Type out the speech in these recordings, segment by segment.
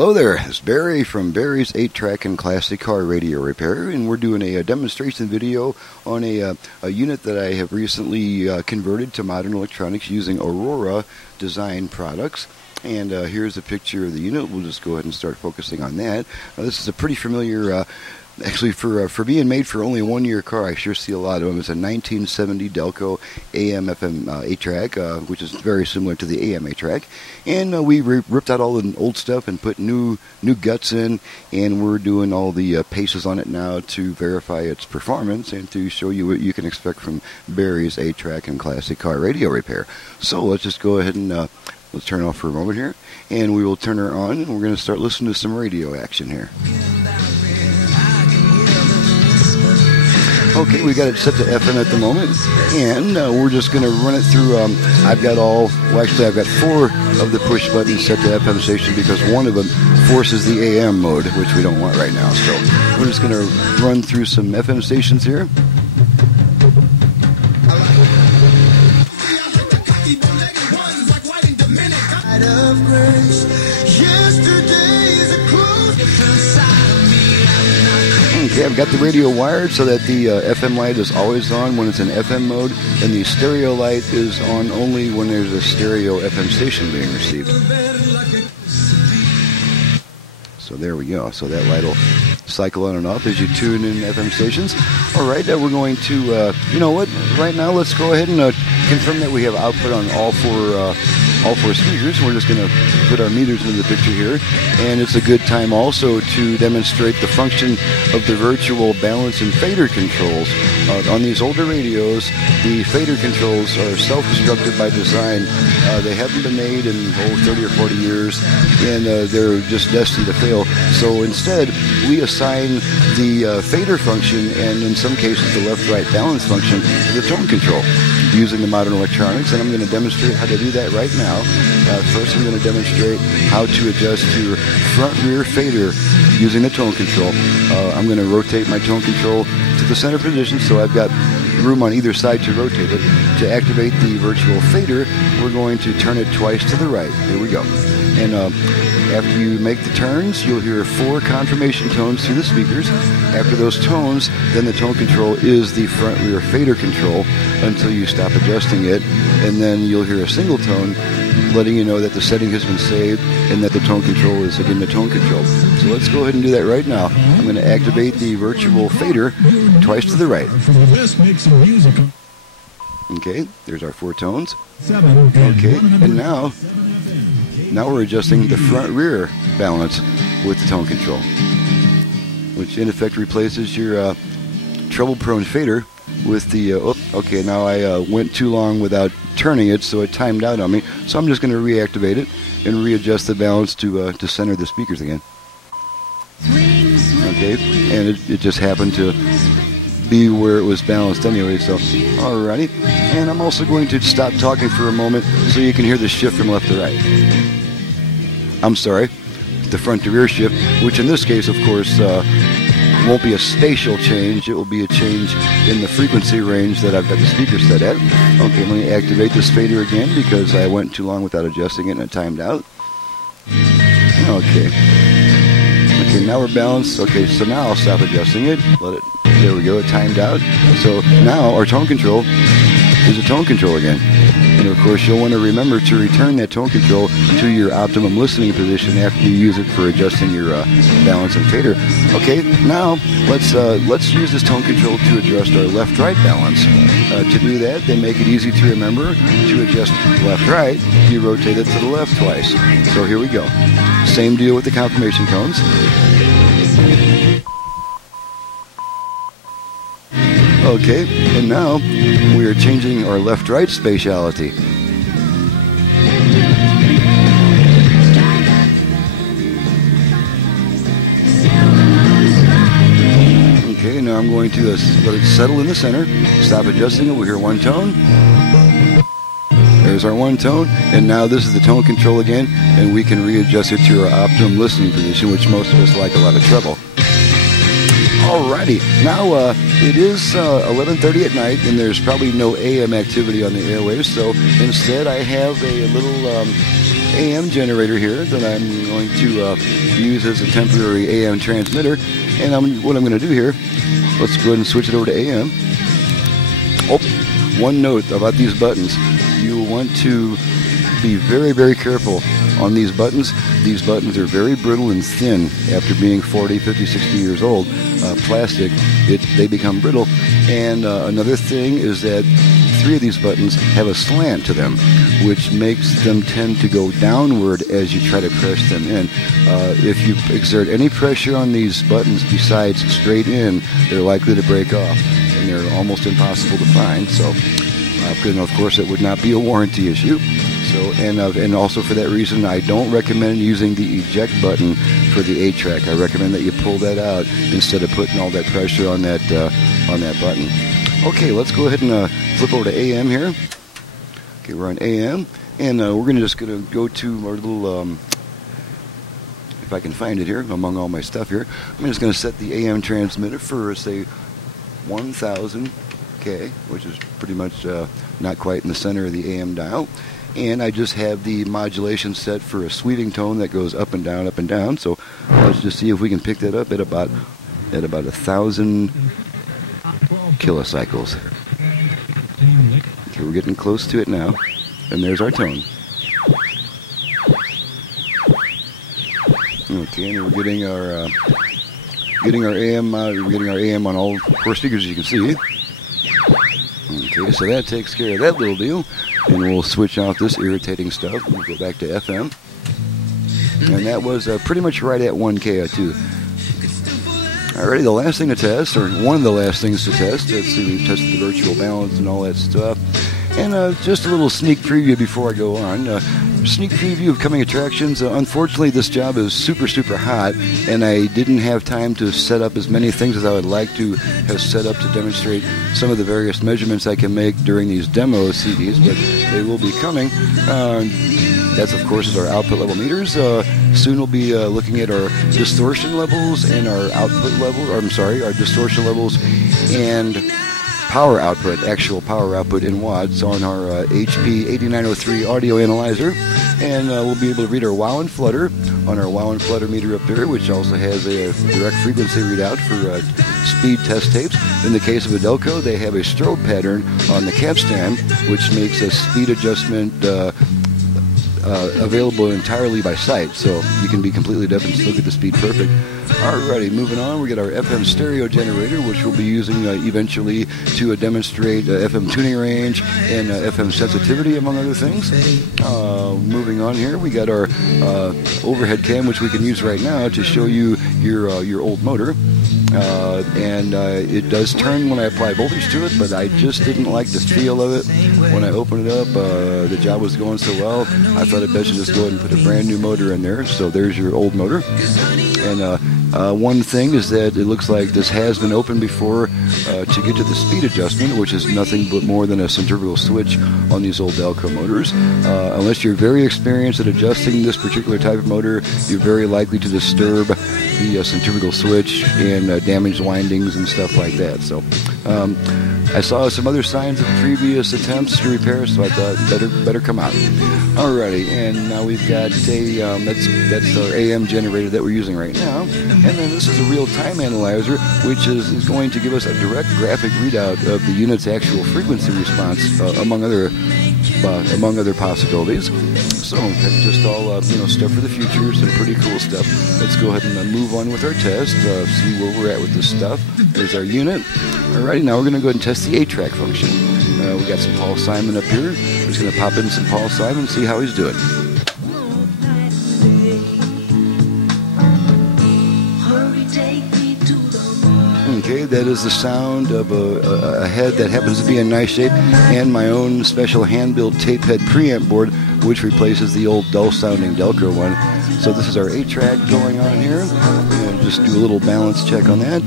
Hello there, it's Barry from Barry's 8-Track and Classic Car Radio Repair, and we're doing a demonstration video on a unit that I have recently converted to modern electronics using Aurora Design products. And here's a picture of the unit. We'll just go ahead and start focusing on that. This is a pretty familiar, actually for being made for only a 1-year car, I sure see a lot of them. It's a 1970 Delco AM/FM 8-track, which is very similar to the AM 8-track. And we ripped out all the old stuff and put new guts in, and we're doing all the paces on it now to verify its performance and to show you what you can expect from Barry's 8-track and Classic Car Radio Repair. So let's just go ahead and let's turn off for a moment here, and we will turn her on, and we're going to start listening to some radio action here. Okay, we got it set to FM at the moment, and we're just going to run it through. I've got 4 of the push buttons set to FM station because one of them forces the AM mode, which we don't want right now. So we're just going to run through some FM stations here. Okay, I've got the radio wired so that the FM light is always on when it's in FM mode, and the stereo light is on only when there's a stereo FM station being received. So there we go. So that light will cycle on and off as you tune in FM stations. All right, we're going to, you know what, right now let's go ahead and confirm that we have output on all four speakers. We're just going to put our meters into the picture here, and it's a good time also to demonstrate the function of the virtual balance and fader controls. On these older radios, the fader controls are self-destructed by design. They haven't been made in 30 or 40 years, and they're just destined to fail. So instead, we assign the fader function, and in some cases the left-right balance function, to the tone control using the modern electronics, and I'm going to demonstrate how to do that right now. First, I'm going to demonstrate how to adjust your front-rear fader using the tone control. I'm going to rotate my tone control to the center position, so I've got room on either side to rotate it. To activate the virtual fader, we're going to turn it twice to the right. Here we go. And after you make the turns, you'll hear 4 confirmation tones through the speakers. After those tones, then the tone control is the front-rear fader control until you stop adjusting it, and then you'll hear a single tone letting you know that the setting has been saved and that the tone control is again the tone control. So let's go ahead and do that right now. I'm going to activate the virtual fader twice to the right. Okay, there's our 4 tones. Okay, and now we're adjusting the front-rear balance with the tone control, which in effect replaces your trouble-prone fader with the, okay, now I went too long without turning it, so it timed out on me. So I'm just going to reactivate it and readjust the balance to center the speakers again. Okay, and it just happened to be where it was balanced anyway, so alrighty. And I'm also going to stop talking for a moment so you can hear the shift from left to right. I'm sorry, the front to rear shift, which in this case, of course, won't be a spatial change. It will be a change in the frequency range that I've got the speaker set at. Okay, let me activate this fader again because I went too long without adjusting it and it timed out. Okay. Okay, now we're balanced. Okay, so now I'll stop adjusting it. There we go, it timed out. So now our tone control is a tone control again. And of course, you'll want to remember to return that tone control to your optimum listening position after you use it for adjusting your balance and fader. Okay, now let's use this tone control to adjust our left-right balance. To do that, they make it easy to remember. To adjust left-right, you rotate it to the left twice. So here we go. Same deal with the confirmation tones. Okay, and now we are changing our left-right spatiality. Okay, now I'm going to let it settle in the center. Stop adjusting it. We'll hear 1 tone. There's our 1 tone, and now this is the tone control again, and we can readjust it to our optimum listening position, which most of us like a lot of treble. Alrighty, now it is 11:30 at night, and there's probably no AM activity on the airwaves, so instead I have a little AM generator here that I'm going to use as a temporary AM transmitter. And what I'm going to do here, let's go ahead and switch it over to AM. Oh, one note about these buttons. You want to be very, very careful on these buttons. These buttons are very brittle and thin after being 40, 50, 60 years old. Plastic, they become brittle. And another thing is that 3 of these buttons have a slant to them, which makes them tend to go downward as you try to press them in. If you exert any pressure on these buttons besides straight in, they're likely to break off, and they're almost impossible to find. So, of course, it would not be a warranty issue. So, and also for that reason, I don't recommend using the eject button for the 8-track. I recommend that you pull that out instead of putting all that pressure on that button. Okay, let's go ahead and flip over to AM here. Okay, we're on AM, and we're just gonna go to our little, if I can find it here among all my stuff here. I'm just gonna set the AM transmitter for say 1000K, which is pretty much not quite in the center of the AM dial. And I just have the modulation set for a sweeping tone that goes up and down, up and down. So let's just see if we can pick that up at about 1,000 kilocycles. Okay, we're getting close to it now, and there's our tone. Okay, and we're getting our AM. We're getting our AM on all 4 speakers, as you can see. Okay, so that takes care of that little deal. And we'll switch out this irritating stuff. We'll go back to FM. And that was pretty much right at 1K too. Alrighty, the last thing to test, or one of the last things to test, let's see, we've tested the virtual balance and all that stuff. And just a little sneak preview before I go on. Sneak preview of coming attractions. Unfortunately, this job is super, super hot, and I didn't have time to set up as many things as I would like to have set up to demonstrate some of the various measurements I can make during these demo CDs, but they will be coming. That's, of course, is our output level meters. Soon we'll be looking at our distortion levels and our output level, or I'm sorry, our distortion levels and power output, actual power output in watts on our HP 8903 audio analyzer. And we'll be able to read our wow and flutter on our wow and flutter meter up there, which also has a direct frequency readout for speed test tapes. In the case of a Delco, they have a strobe pattern on the capstan, which makes a speed adjustment available entirely by sight, so you can be completely deaf and still get the speed perfect. Alrighty, moving on, we get our FM stereo generator, which we'll be using eventually to demonstrate FM tuning range and FM sensitivity, among other things. Moving on here, we got our overhead cam, which we can use right now to show you your old motor. And it does turn when I apply voltage to it, but I just didn't like the feel of it when I opened it up. The job was going so well, I thought I'd best just go ahead and put a brand new motor in there. So there's your old motor. And one thing is that it looks like this has been opened before to get to the speed adjustment, which is nothing but more than a centrifugal switch on these old Delco motors. Unless you're very experienced at adjusting this particular type of motor, you're very likely to disturb the centrifugal switch and damage windings and stuff like that. So I saw some other signs of previous attempts to repair, so I thought better come out. Alrighty, and now we've got a that's our AM generator that we're using right now, and then this is a real-time analyzer, which is going to give us a direct graphic readout of the unit's actual frequency response, among other possibilities. So that's just all stuff for the future, some pretty cool stuff. Let's go ahead and move on with our test, see where we're at with this stuff. There's our unit. Alrighty, now we're going to go ahead and test the 8-track function. We got some Paul Simon up here. We're just going to pop in some Paul Simon and see how he's doing. Okay, that is the sound of a head that happens to be in nice shape, and my own special hand-built tape head preamp board, which replaces the old dull-sounding Delco one. So this is our 8-track going on here. And just do a little balance check on that.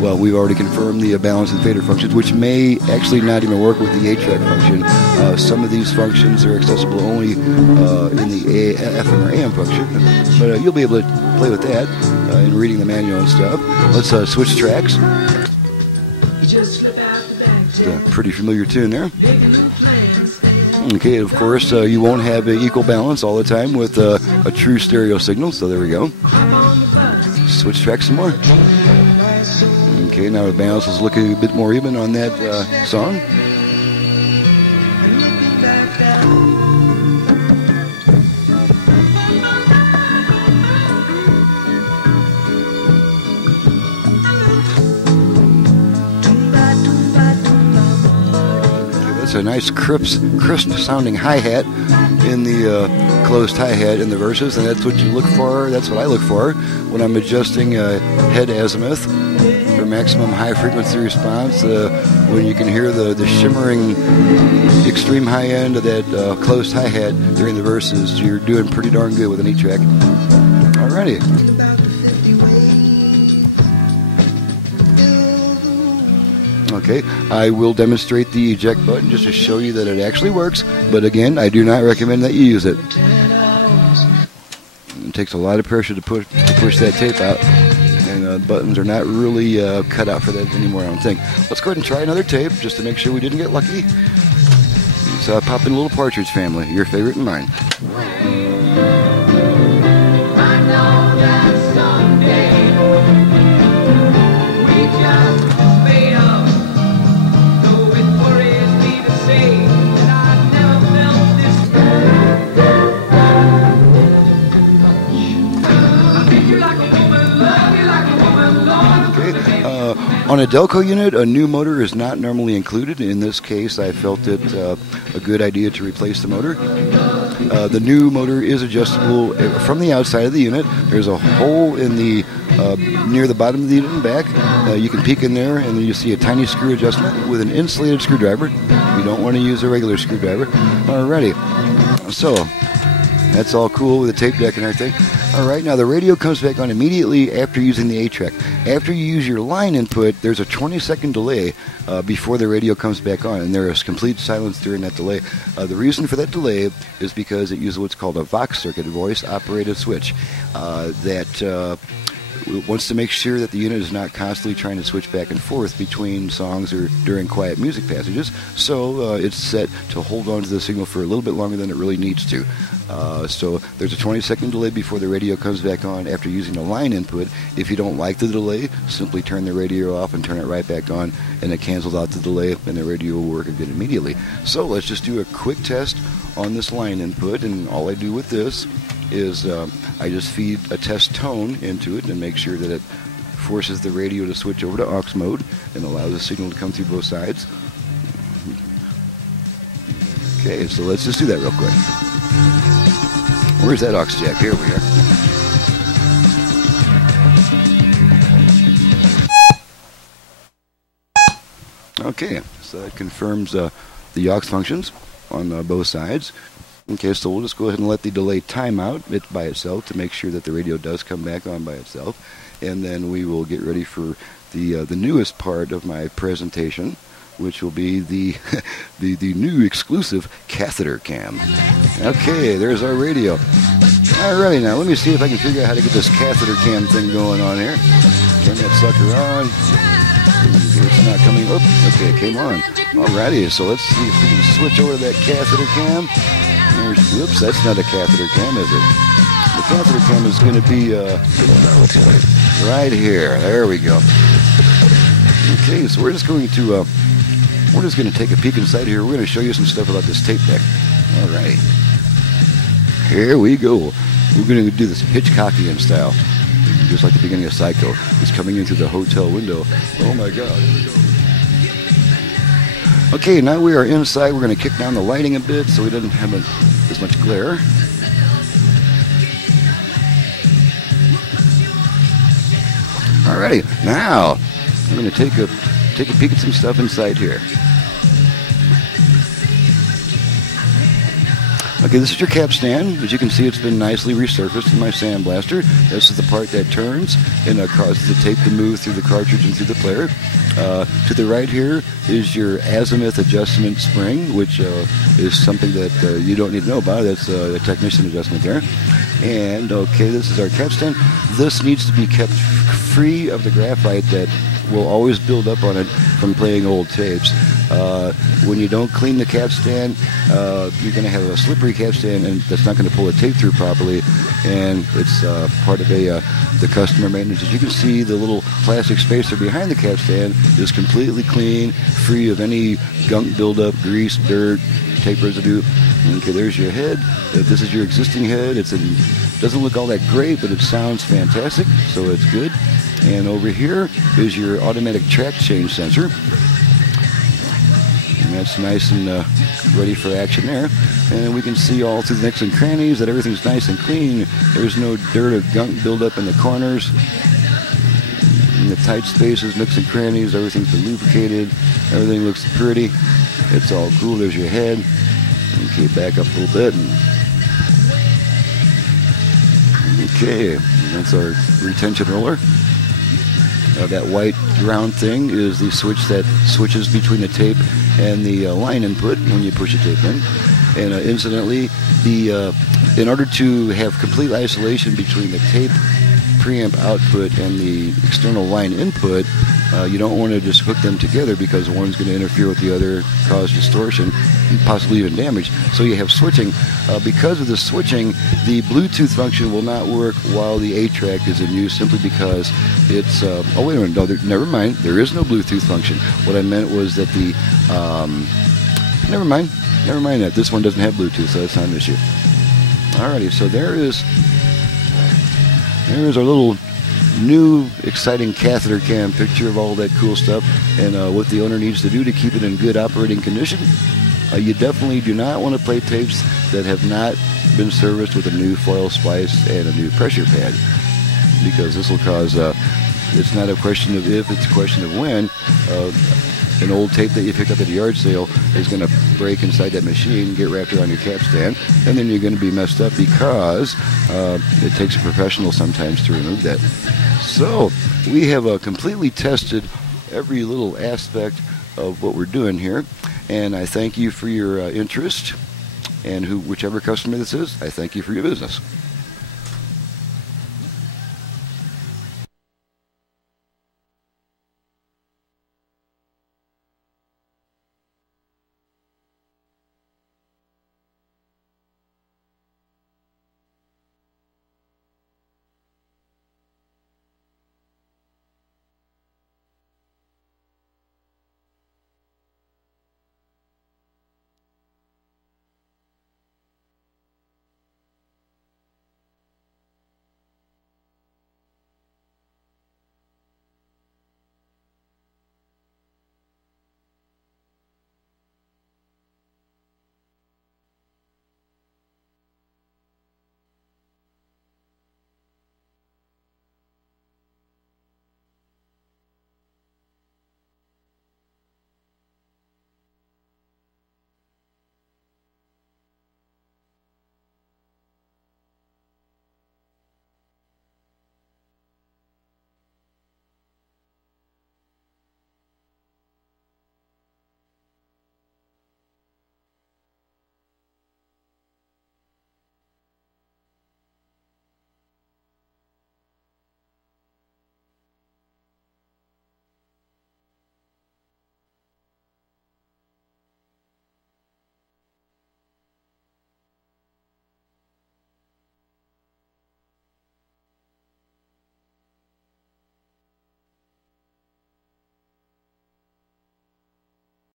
Well, we've already confirmed the balance and fader functions, which may actually not even work with the 8-track function. Some of these functions are accessible only in the FM or AM function, but you'll be able to play with that in reading the manual and stuff. Let's switch tracks. It's a pretty familiar tune there. Okay, of course, you won't have equal balance all the time with a true stereo signal, so there we go. Switch tracks some more. Okay, now the balance is looking a bit more even on that song. A nice crisp sounding hi-hat in the closed hi-hat in the verses, and that's what you look for. That's what I look for when I'm adjusting head azimuth for maximum high frequency response. When you can hear the shimmering extreme high end of that closed hi-hat during the verses, you're doing pretty darn good with an E-track. Alrighty. Okay, I will demonstrate the eject button just to show you that it actually works, but again, I do not recommend that you use it. It takes a lot of pressure to push that tape out, and buttons are not really cut out for that anymore, I don't think. Let's go ahead and try another tape just to make sure we didn't get lucky. Let's pop in a little Partridge Family, your favorite and mine. I know that someday we just made up. On a Delco unit, a new motor is not normally included. In this case, I felt it a good idea to replace the motor. The new motor is adjustable from the outside of the unit. There's a hole in the near the bottom of the unit and back. You can peek in there, and then you see a tiny screw adjustment with an insulated screwdriver. You don't want to use a regular screwdriver. Alrighty. So that's all cool with the tape deck and everything. All right, now the radio comes back on immediately after using the 8-track. After you use your line input, there's a 20-second delay before the radio comes back on, and there is complete silence during that delay. The reason for that delay is because it uses what's called a Vox circuit, a voice-operated switch, that wants to make sure that the unit is not constantly trying to switch back and forth between songs or during quiet music passages, so it's set to hold on to the signal for a little bit longer than it really needs to. So there's a 20-second delay before the radio comes back on after using the line input. If you don't like the delay, simply turn the radio off and turn it right back on, and it cancels out the delay, and the radio will work again immediately. So let's just do a quick test on this line input, and all I do with this is I just feed a test tone into it and make sure that it forces the radio to switch over to aux mode and allows the signal to come through both sides. Okay, so let's just do that real quick. Where's that aux jack? Here we are. Okay, so that confirms the aux functions on both sides. Okay, so we'll just go ahead and let the delay time out it by itself to make sure that the radio does come back on by itself, and then we will get ready for the newest part of my presentation, which will be the the new exclusive catheter cam. Okay, there's our radio. Alrighty, now let me see if I can figure out how to get this catheter cam thing going on here. Turn that sucker on. It's not coming up. Okay, it came on. Alrighty, so let's see if we can switch over to that catheter cam. Whoops, that's not a catheter cam, is it? The catheter cam is going to be right here. There we go. Okay, so we're just going to take a peek inside here. We're going to show you some stuff about this tape deck. All right, here we go. We're going to do this Hitchcockian style, just like the beginning of Psycho. It's coming in through the hotel window. Oh my God! Here we go. Okay, now we are inside. We're going to kick down the lighting a bit so we don't have as much glare. Alrighty, now I'm going to take a peek at some stuff inside here. Okay, this is your cap stand. As you can see, it's been nicely resurfaced in my sandblaster. This is the part that turns and causes the tape to move through the cartridge and through the player. To the right here is your azimuth adjustment spring, which is something that you don't need to know about. That's a technician adjustment there. And okay, this is our cap stand. This needs to be kept free of the graphite that will always build up on it from playing old tapes. When you don't clean the capstan, you're going to have a slippery capstan, and that's not going to pull the tape through properly. And it's part of the customer maintenance. As you can see, the little plastic spacer behind the capstan is completely clean, free of any gunk buildup, grease, dirt, tape residue. Okay, there's your head. If this is your existing head, doesn't look all that great, but it sounds fantastic, so it's good. And over here is your automatic track change sensor. And that's nice and ready for action there. And we can see all through the nooks and crannies that everything's nice and clean. There's no dirt or gunk buildup in the corners. In the tight spaces, nooks and crannies, everything's been lubricated. Everything looks pretty. It's all cool. There's your head. Okay, back up a little bit. Okay, that's our retention roller. That white round thing is the switch that switches between the tape and the line input when you push a tape in. And incidentally, in order to have complete isolation between the tape preamp output and the external line input, you don't want to just hook them together because one's going to interfere with the other, cause distortion, and possibly even damage. So you have switching. Because of the switching, the Bluetooth function will not work while the 8-track is in use, simply because it's... oh, wait a minute. No, never mind. There is no Bluetooth function. What I meant was that the... never mind that. This one doesn't have Bluetooth, so that's not an issue. Alrighty, so there's our little new exciting catheter cam picture of all that cool stuff, and what the owner needs to do to keep it in good operating condition. You definitely do not want to play tapes that have not been serviced with a new foil splice and a new pressure pad, because this will cause, it's not a question of if, it's a question of when. An old tape that you picked up at a yard sale is going to break inside that machine, get wrapped around your capstan, and then you're going to be messed up because it takes a professional sometimes to remove that. So we have completely tested every little aspect of what we're doing here, and I thank you for your interest, and whichever customer this is, I thank you for your business.